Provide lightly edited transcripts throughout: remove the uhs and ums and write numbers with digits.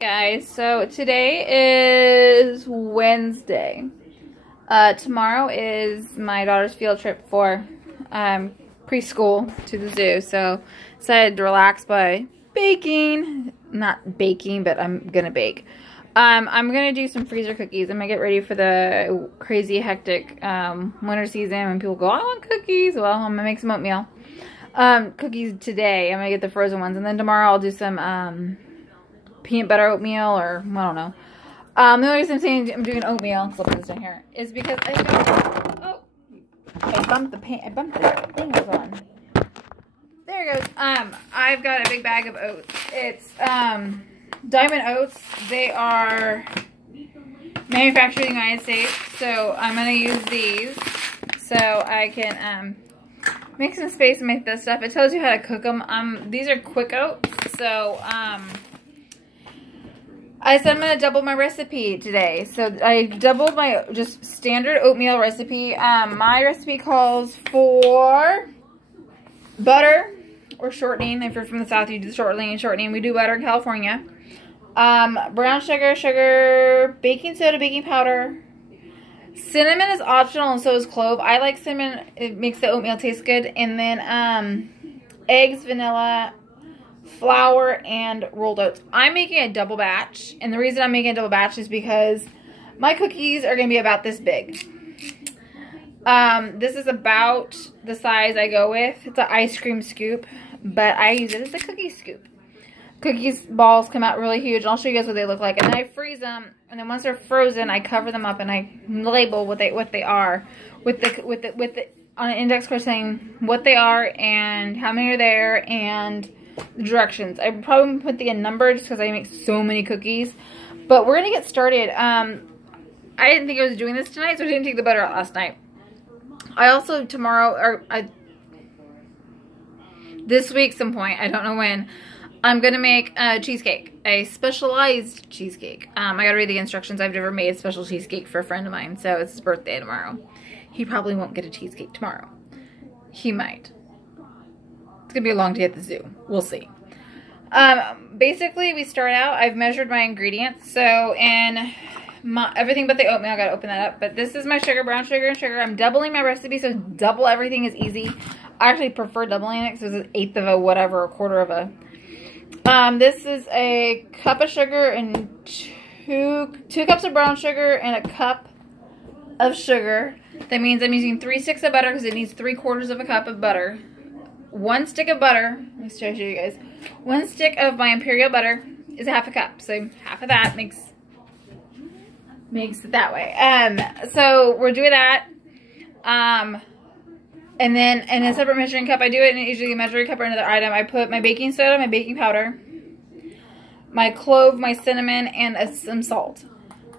Guys, so today is Wednesday. Tomorrow is my daughter's field trip for preschool to the zoo, so decided to relax by baking. Not baking, but I'm gonna bake. I'm gonna do some freezer cookies. I'm gonna get ready for the crazy hectic winter season when people go, I want cookies. Well, I'm gonna make some oatmeal cookies today. I'm gonna get the frozen ones, and then tomorrow I'll do some peanut butter oatmeal, or I don't know. The only reason I'm saying I'm doing oatmeal, so I'll put this in here, is because I bumped the pan. I bumped the thing was on. There it goes. I've got a big bag of oats. It's Diamond Oats. They are manufactured in the United States, so I'm gonna use these so I can make some space and make this stuff. It tells you how to cook them. These are quick oats, so I said I'm going to double my recipe today. So I doubled my just standard oatmeal recipe. My recipe calls for butter or shortening. If you're from the South, you do shortening. We do butter in California. Brown sugar, baking soda, baking powder. Cinnamon is optional, and so is clove. I like cinnamon. It makes the oatmeal taste good. And then eggs, vanilla, flour, and rolled oats. I'm making a double batch, and the reason I'm making a double batch is because my cookies are going to be about this big. This is about the size I go with. It's an ice cream scoop, but I use it as a cookie scoop. Cookies balls come out really huge, and I'll show you guys what they look like. And then I freeze them, and then once they're frozen, I cover them up and I label what they are with the on an index card saying what they are and how many are there and the directions. I probably put the number just because I make so many cookies. But we're gonna get started. I didn't think I was doing this tonight, so I didn't take the butter out last night. I also this week some point, I don't know when, I'm gonna make a cheesecake, a specialized cheesecake. I gotta read the instructions. I've never made a special cheesecake for a friend of mine, so it's his birthday tomorrow. He probably won't get a cheesecake tomorrow. He might. It's gonna be a long day at the zoo. We'll see. Basically, we start out, I've measured my ingredients. So in everything but the oatmeal, I gotta open that up. But this is my sugar, brown sugar, and sugar. I'm doubling my recipe, so double everything is easy. I actually prefer doubling it because it's an eighth of a whatever, a quarter of a. This is a cup of sugar and two cups of brown sugar and a cup of sugar. That means I'm using 3 sticks of butter because it needs 3/4 of a cup of butter. 1 stick of butter, let me show you guys. 1 stick of my imperial butter is half a cup. So half of that makes it that way. So we're doing that. And then in a separate measuring cup, I do it in usually a measuring cup or another item. I put my baking soda, my baking powder, my clove, my cinnamon, and some salt.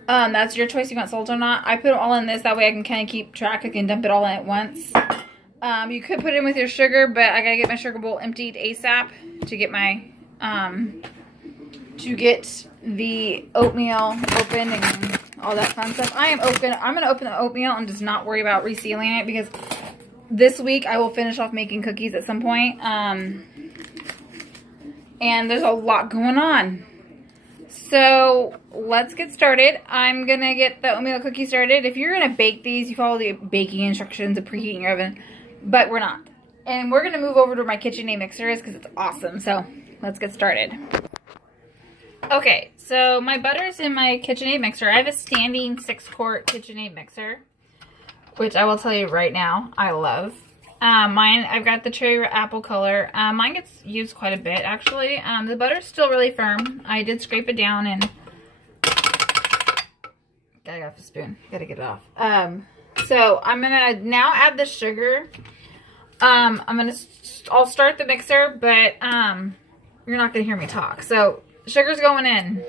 That's your choice, you want salt or not. I put them all in this, that way I can kind of keep track. I can dump it all in at once. You could put it in with your sugar, but I gotta get my sugar bowl emptied ASAP to get my, to get the oatmeal open and all that fun stuff. I'm gonna open the oatmeal and just not worry about resealing it because this week I will finish off making cookies at some point. And there's a lot going on. So let's get started. I'm gonna get the oatmeal cookie started. If you're gonna bake these, you follow the baking instructions of preheating your oven. But we're not. And we're going to move over to where my KitchenAid mixer is because it's awesome. So let's get started. Okay, so my butter's in my KitchenAid mixer. I have a standing 6-quart KitchenAid mixer, which I will tell you right now, I love. Mine, I've got the cherry apple color. Mine gets used quite a bit, actually. The butter's still really firm. I did scrape it down and gotta get off the spoon. Gotta get it off. So I'm gonna now add the sugar. I'll start the mixer, but you're not gonna hear me talk. So sugar's going in.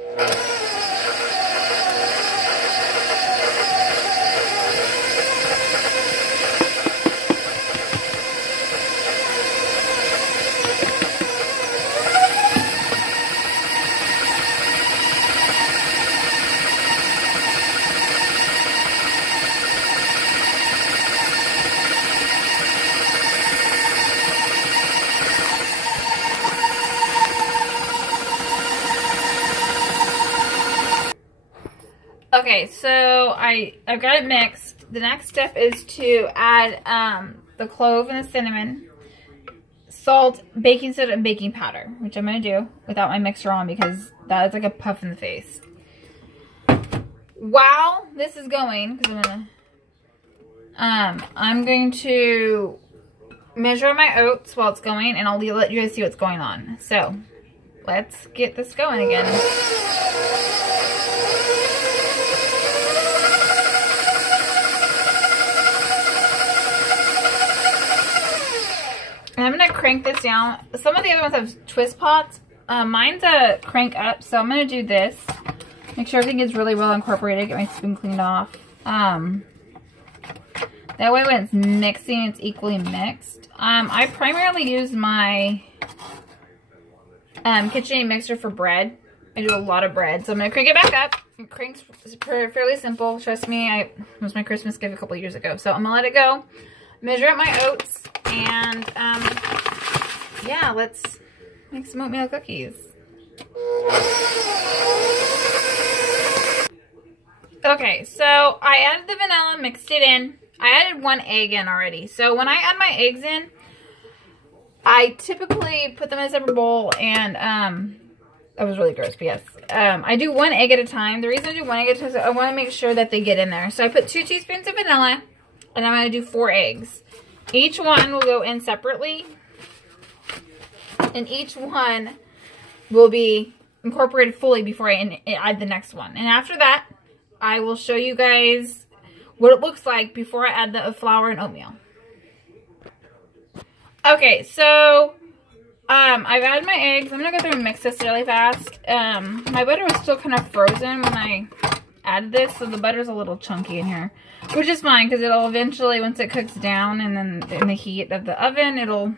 Okay, so I've got it mixed. The next step is to add the clove and the cinnamon, salt, baking soda, and baking powder, which I'm going to do without my mixer on because that is like a puff in the face. While this is going, because I'm going to measure my oats while it's going, and I'll let you guys see what's going on. So, let's get this going again. And I'm going to crank this down. Some of the other ones have twist pots. Mine's a crank up, so I'm going to do this. Make sure everything is really well incorporated. Get my spoon cleaned off. That way when it's mixing, it's equally mixed. I primarily use my KitchenAid mixer for bread. I do a lot of bread. So I'm going to crank it back up. It cranks fairly simple. Trust me, it was my Christmas gift a couple years ago. So I'm going to let it go. Measure up my oats. And, yeah, let's make some oatmeal cookies. Okay, so I added the vanilla, mixed it in. I added 1 egg in already. So when I add my eggs in, I typically put them in a separate bowl and, that was really gross, but yes. I do 1 egg at a time. The reason I do 1 egg at a time is I want to make sure that they get in there. So I put 2 teaspoons of vanilla, and I'm going to do 4 eggs. Each one will go in separately, and each one will be incorporated fully before I add the next one. And after that, I will show you guys what it looks like before I add the flour and oatmeal. Okay, so I've added my eggs. I'm going to go through and mix this really fast. My butter was still kind of frozen when I added this, so the butter's a little chunky in here. Which is fine, because it'll eventually, once it cooks down and then in the heat of the oven, it'll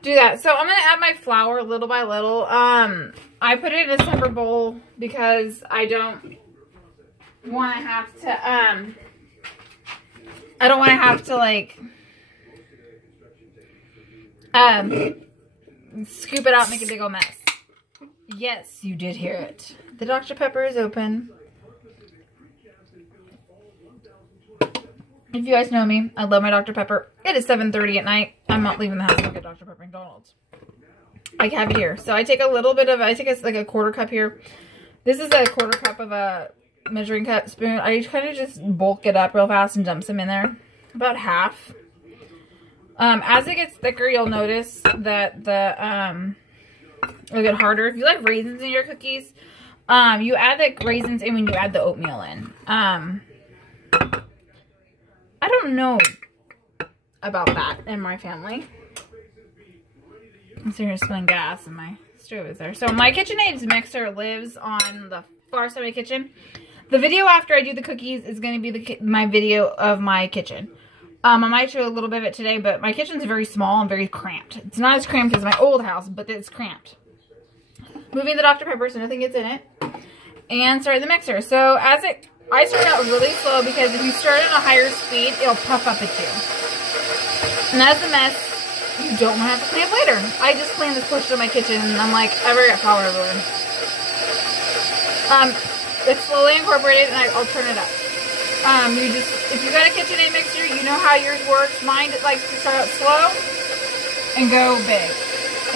do that. So I'm going to add my flour little by little. I put it in a separate bowl because I don't want to have to, like, scoop it out and make a big old mess. Yes, you did hear it. The Dr. Pepper is open. If you guys know me, I love my Dr. Pepper. It is 7:30 at night. I'm not leaving the house to get Dr. Pepper McDonald's. I have it here. So I take a little bit of, I take like a 1/4 cup here. This is a 1/4 cup of a measuring cup spoon. I kind of just bulk it up real fast and dump some in there. About half. As it gets thicker, you'll notice that it'll get harder. If you like raisins in your cookies, you add the raisins in when you add the oatmeal in. I don't know about that in my family. I'm sitting here smelling gas and my stove is there. So my KitchenAid's mixer lives on the far side of my kitchen. The video after I do the cookies is going to be my video of my kitchen. I might show a little bit of it today, but my kitchen's very small and very cramped. It's not as cramped as my old house, but it's cramped. Moving the Dr. Pepper so nothing gets in it. And starting the mixer. So I start out really slow because if you start at a higher speed, it'll puff up at you. And that's a mess you don't want to have to clean up later. I just cleaned this portion of my kitchen and I'm like, I've already got flour everywhere. It's slowly incorporated and I'll turn it up. If you got a KitchenAid mixer, you know how yours works. Mine likes to start out slow and go big.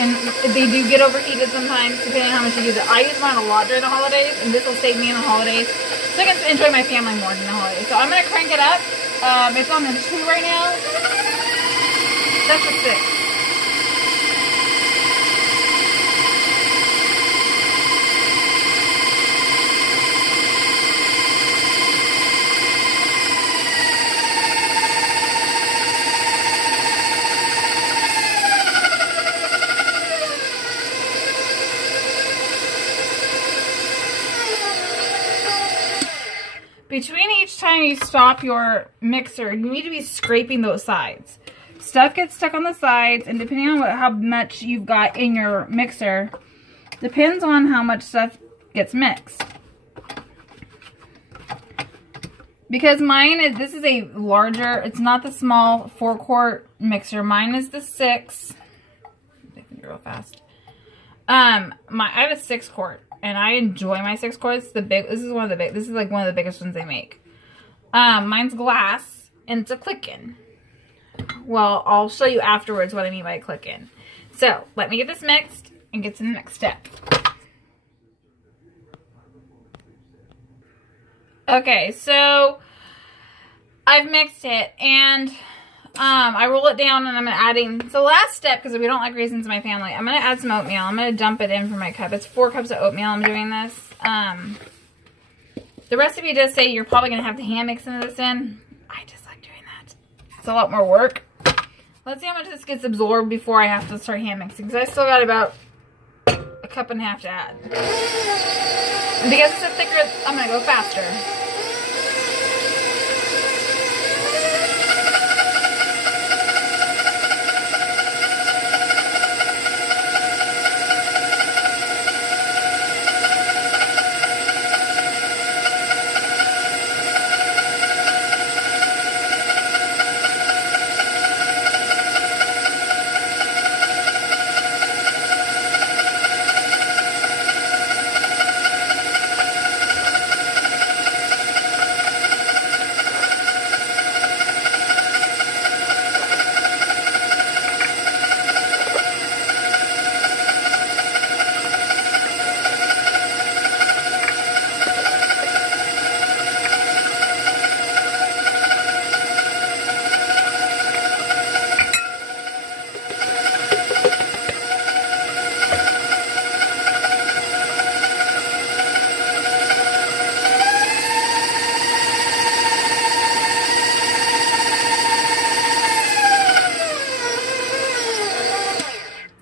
And they do get overheated sometimes, depending on how much you use it. I use mine a lot during the holidays, and this will save me in the holidays. So I can enjoy my family more during the holidays. So I'm going to crank it up. It's on the 2 right now. That's a 6. Between each time you stop your mixer, you need to be scraping those sides. Stuff gets stuck on the sides, and depending on how much you've got in your mixer, depends on how much stuff gets mixed. Because mine, this is a larger, it's not the small 4-quart mixer. Mine is the 6. I think real fast. I have a 6-quart. and I enjoy my 6 quarts. This is like one of the biggest ones they make. Mine's glass, and it's a click-in. Well, I'll show you afterwards what I mean by a click-in. So, let me get this mixed and get to the next step. Okay, so I've mixed it, and I roll it down, and I'm going to add in, so last step, because we don't like raisins in my family, I'm going to add some oatmeal. I'm going to dump it in for my cup. It's 4 cups of oatmeal I'm doing this. The recipe does say you're probably going to have to hand mix this in. I just like doing that. It's a lot more work. Let's see how much this gets absorbed before I have to start hand mixing, because I still got about a cup and a half to add. And because it's a thicker, I'm going to go faster.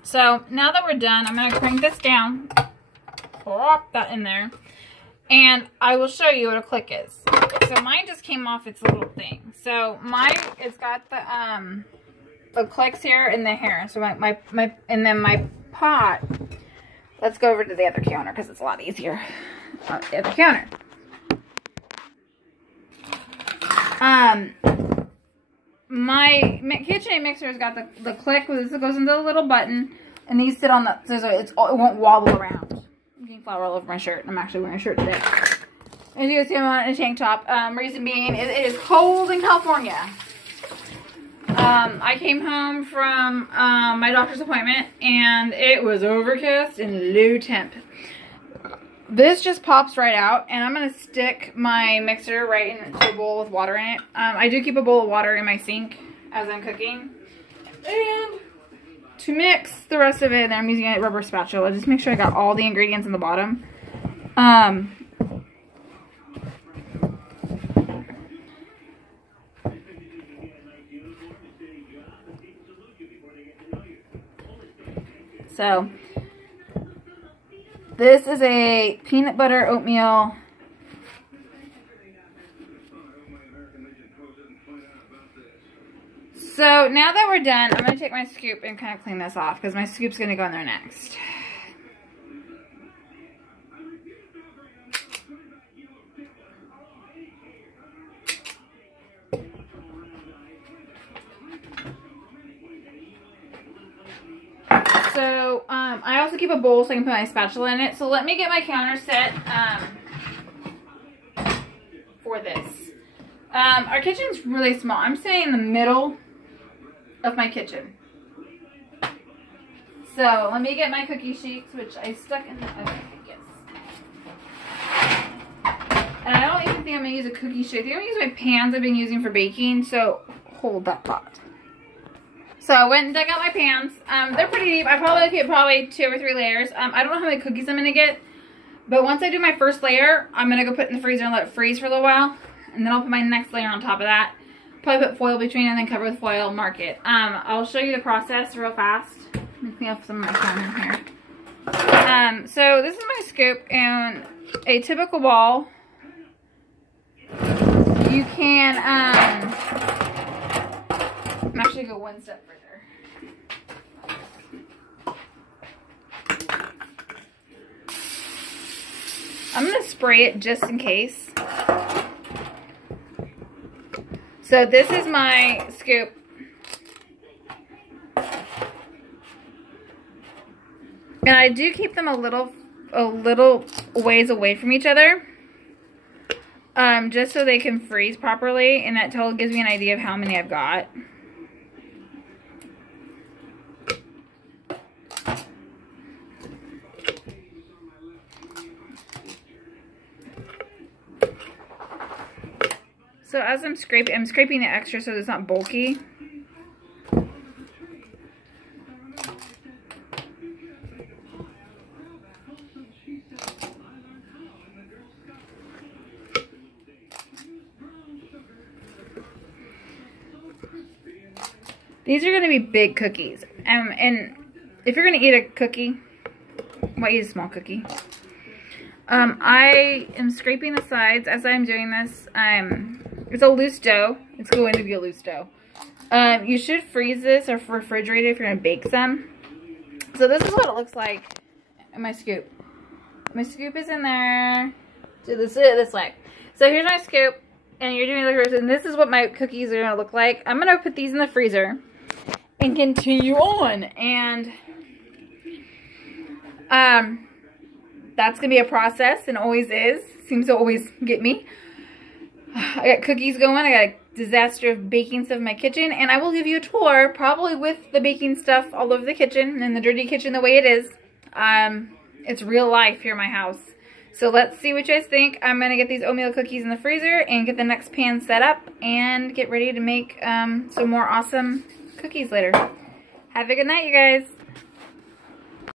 So now that we're done, I'm going to crank this down, pop that in there, and I will show you what a click is. So mine just came off its little thing. So mine, it's got the clicks here and the hair. So and then my pot. Let's go over to the other counter because it's a lot easier. The other counter. My KitchenAid mixer has got the click. This goes into the little button, and these sit on the, so it won't wobble around. I'm getting flour all over my shirt. I'm actually wearing a shirt today. As you can see, I'm on a tank top. Reason being, it is cold in California. I came home from my doctor's appointment, and it was overcast and low temp. This just pops right out, and I'm going to stick my mixer right into a bowl with water in it. I do keep a bowl of water in my sink as I'm cooking. And to mix the rest of it, I'm using a rubber spatula. Just make sure I got all the ingredients in the bottom. So this is a peanut butter oatmeal. So now that we're done, I'm going to take my scoop and kind of clean this off because my scoop's going to go in there next. So, I also keep a bowl so I can put my spatula in it. So let me get my counter set for this. Our kitchen's really small. I'm sitting in the middle of my kitchen. So let me get my cookie sheets, which I stuck in the oven, I guess. And I don't even think I'm going to use a cookie sheet. I think I'm going to use my pans I've been using for baking. So hold that thought. So I went and dug out my pans. They're pretty deep. I probably get 2 or 3 layers. I don't know how many cookies I'm going to get. But once I do my first layer, I'm going to go put it in the freezer and let it freeze for a little while. And then I'll put my next layer on top of that. Probably put foil between and then cover with foil, mark it. I'll show you the process real fast. Let me clean up some of my counter here. So this is my scoop and a typical ball. You can, I'm actually go one step further. I'm going to spray it just in case. So this is my scoop. And I do keep them a little a little ways away from each other. Just so they can freeze properly, and that totally gives me an idea of how many I've got. So as I'm scraping the extra so it's not bulky. These are going to be big cookies. And if you're going to eat a cookie, why eat a small cookie? I am scraping the sides as I'm doing this. It's a loose dough. It's going to be a loose dough. You should freeze this or refrigerate it if you're going to bake some. So this is what it looks like in my scoop. My scoop is in there. Do this way. So here's my scoop. And you're doing the and this is what my cookies are going to look like. I'm going to put these in the freezer and continue on. And that's going to be a process, and always is. Seems to always get me. I got cookies going. I got a disaster of baking stuff in my kitchen. And I will give you a tour, probably with the baking stuff all over the kitchen and the dirty kitchen the way it is. It's real life here in my house. So let's see what you guys think. I'm going to get these oatmeal cookies in the freezer and get the next pan set up and get ready to make some more awesome cookies later. Have a good night, you guys.